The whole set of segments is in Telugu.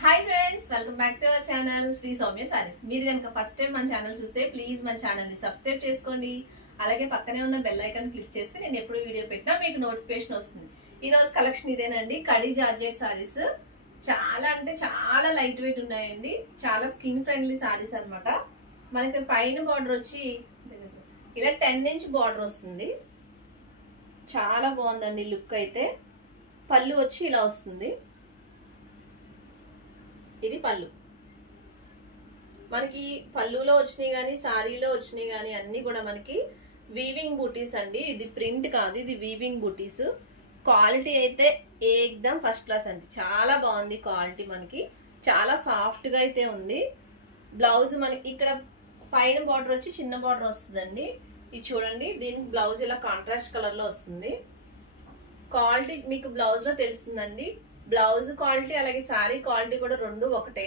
Hi friends, welcome back to our channel Sri Soumya Sarees. మీరు కనుక ఫస్ట్ టైం మన ఛానల్ చూస్తే ప్లీజ్ మన ఛానల్ ని సబ్స్క్రైబ్ చేసుకోండి. అలాగే పక్కనే ఉన్న బెల్ ఐకాన్ క్లిక్ చేస్తే నేను ఎప్పుడు వీడియో పెట్టినా మీకు నోటిఫికేషన్ వస్తుంది. ఈ రోజు కలెక్షన్ ఇదేనండి, కడి జార్జెట్ సారీస్. చాలా అంటే చాలా లైట్ వెయిట్ ఉన్నాయండి, చాలా స్కిన్ ఫ్రెండ్లీ సారీస్ అన్నమాట. మనకి పైన బార్డర్ వచ్చి ఇలా 10 ఇంచ్ బార్డర్ వస్తుంది. చాలా బాగుందండి లుక్ అయితే. పళ్ళు వచ్చి ఇలా వస్తుంది. ఇది పళ్ళు. మనకి పళ్ళులో వచ్చినాయి కానీ సారీలో వచ్చినాయి కానీ అన్ని కూడా మనకి వీవింగ్ బూటీస్ అండి. ఇది ప్రింట్ కాదు, ఇది వీవింగ్ బూటీస్. క్వాలిటీ అయితే ఏకదం ఫస్ట్ క్లాస్ అండి. చాలా బాగుంది క్వాలిటీ. మనకి చాలా సాఫ్ట్ గా అయితే ఉంది. బ్లౌజ్ మనకి ఇక్కడ పైన బార్డర్ వచ్చి చిన్న బార్డర్ వస్తుందండి. ఇది చూడండి, దీనికి బ్లౌజ్ ఇలా కాంట్రాస్ట్ కలర్ లో వస్తుంది. క్వాలిటీ మీకు బ్లౌజ్ లో తెలుస్తుందండి. బ్లౌజ్ క్వాలిటీ అలాగే శారీ క్వాలిటీ కూడా రెండు ఒకటే.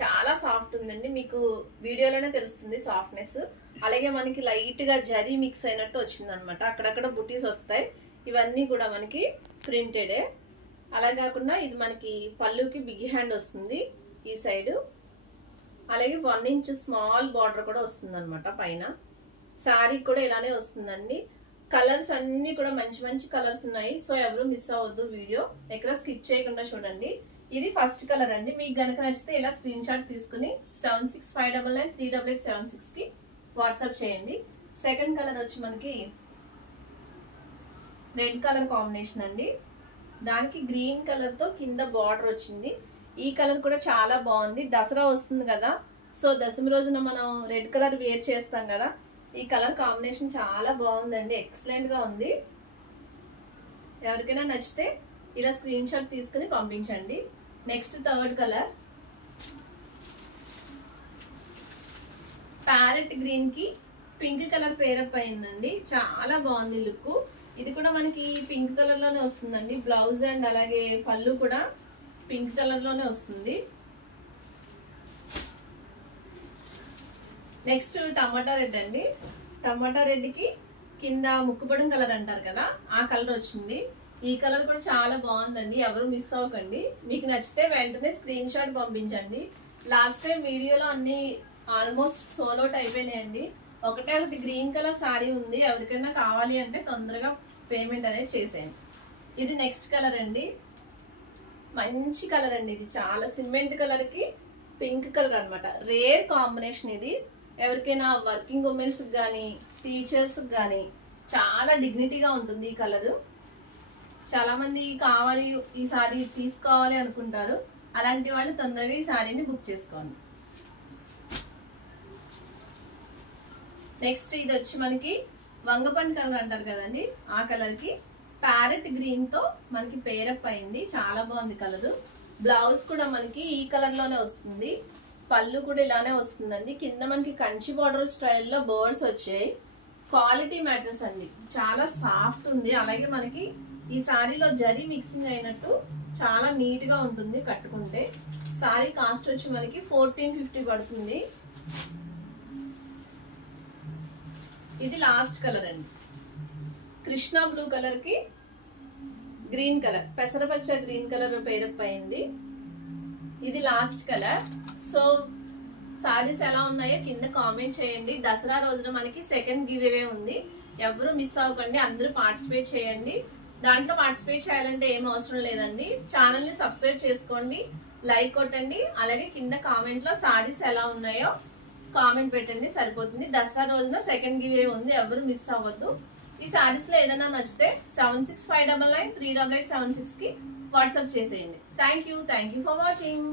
చాలా సాఫ్ట్ ఉందండి, మీకు వీడియోలోనే తెలుస్తుంది సాఫ్ట్నెస్. అలాగే మనకి లైట్ గా జరీ మిక్స్ అయినట్టు వచ్చింది అనమాట. అక్కడక్కడ బుటీస్ వస్తాయి. ఇవన్నీ కూడా మనకి ప్రింటెడే. అలా కాకుండా ఇది మనకి పళ్ళుకి బిగ్ హ్యాండ్ వస్తుంది ఈ సైడ్. అలాగే 1 ఇంచ్ స్మాల్ బార్డర్ కూడా వస్తుంది అనమాట పైన. శారీ కూడా ఇలానే వస్తుందండి. కలర్స్ అన్ని కూడా మంచి మంచి కలర్స్ ఉన్నాయి. సో ఎవరు మిస్ అవ్వద్దు, వీడియో ఎక్కడ స్కిప్ చేయకుండా చూడండి. ఇది ఫస్ట్ కలర్ అండి. మీకు గనక నచ్చితే ఇలా స్క్రీన్ షాట్ తీసుకుని 7659938876 కి వాట్సాప్ చేయండి. సెకండ్ కలర్ వచ్చి మనకి రెడ్ కలర్ కాంబినేషన్ అండి. దానికి గ్రీన్ కలర్ తో కింద బార్డర్ వచ్చింది. ఈ కలర్ కూడా చాలా బాగుంది. దసరా వస్తుంది కదా, సో దశమి రోజున మనం రెడ్ కలర్ వేర్ చేస్తాం కదా. ఈ కలర్ కాంబినేషన్ చాలా బాగుందండి, ఎక్సలెంట్ గా ఉంది. ఎవరికైనా నచ్చితే ఇలా స్క్రీన్ షాట్ తీసుకుని పంపించండి. Next third colour parrot green కి పింక్ కలర్ పేరప్ అయిందండి. చాలా బాగుంది లుక్. ఇది కూడా మనకి పింక్ కలర్ లోనే వస్తుందండి. బ్లౌజ్ అండ్ అలాగే పళ్ళు కూడా పింక్ కలర్ లోనే వస్తుంది. నెక్స్ట్ టమాటా రెడ్ అండి. టమాటా రెడ్ కి కింద ముక్కుపొడం కలర్ అంటారు కదా, ఆ కలర్ వచ్చింది. ఈ కలర్ కూడా చాలా బాగుందండి, ఎవరు మిస్ అవ్వకండి. మీకు నచ్చితే వెంటనే స్క్రీన్ షాట్ పంపించండి. లాస్ట్ టైం వీడియోలో అన్ని ఆల్మోస్ట్ సోల్ అవుట్ అయిపోయినాయండి. ఒకటే ఒకటి గ్రీన్ కలర్ సారీ ఉంది. ఎవరికైనా కావాలి అంటే తొందరగా పేమెంట్ అనేది చేసేయండి. ఇది నెక్స్ట్ కలర్ అండి. మంచి కలర్ అండి. ఇది చాలా సిమెంట్ కలర్ కి పింక్ కలర్ అనమాట. రేర్ కాంబినేషన్ ఇది. ఎవరికైనా వర్కింగ్ ఉమెన్స్ కానీ టీచర్స్ కానీ చాలా డిగ్నిటీగా ఉంటుంది ఈ కలర్. చాలా మంది కావాలి, ఈ సారీ తీసుకోవాలి అనుకుంటారు. అలాంటి వాళ్ళు తొందరగా ఈ సారీని బుక్ చేసుకోండి. నెక్స్ట్ ఇది వచ్చి మనకి వంగపండు కలర్ అంటారు కదండి, ఆ కలర్ కి ప్యారెట్ గ్రీన్ తో మనకి పేరప్ అయింది. చాలా బాగుంది కలర్. బ్లౌజ్ కూడా మనకి ఈ కలర్ లోనే వస్తుంది. పళ్ళు కూడా ఇలానే వస్తుందండి. కింద మనకి కంచి బార్డర్ స్టైల్లో బర్డ్స్ వచ్చాయి. క్వాలిటీ మ్యాటర్స్ అండి, చాలా సాఫ్ట్ ఉంది. అలాగే మనకి ఈ సారీలో జరీ మిక్సింగ్ అయినట్టు చాలా నీట్ గా ఉంటుంది కట్టుకుంటే. సారీ కాస్ట్ వచ్చి మనకి 1450 పడుతుంది. ఇది లాస్ట్ కలర్ అండి. కృష్ణా బ్లూ కలర్ కి గ్రీన్ కలర్, పెసరపచ్చ గ్రీన్ కలర్ పేరప్ అయింది. ఇది లాస్ట్ కలర్. సో సారీస్ ఎలా ఉన్నాయో కింద కామెంట్ చేయండి. దసరా రోజున మనకి సెకండ్ గివ్ అవే ఉంది, ఎవరు మిస్ అవ్వకండి. అందరూ పార్టిసిపేట్ చేయండి. దాంట్లో పార్టిసిపేట్ చేయాలంటే ఏం అవసరం లేదండి. ఛానల్ ని సబ్స్క్రైబ్ చేసుకోండి, లైక్ కొట్టండి. అలాగే కింద కామెంట్ లో సారీస్ ఎలా ఉన్నాయో కామెంట్ పెట్టండి, సరిపోతుంది. దసరా రోజున సెకండ్ గివ్ అవే ఉంది, ఎవరు మిస్ అవ్వద్దు. ఈ సారీస్ లో ఏదైనా నచ్చితే 7659938876 కి వాట్సాప్ చేసేయండి. Thank you for watching.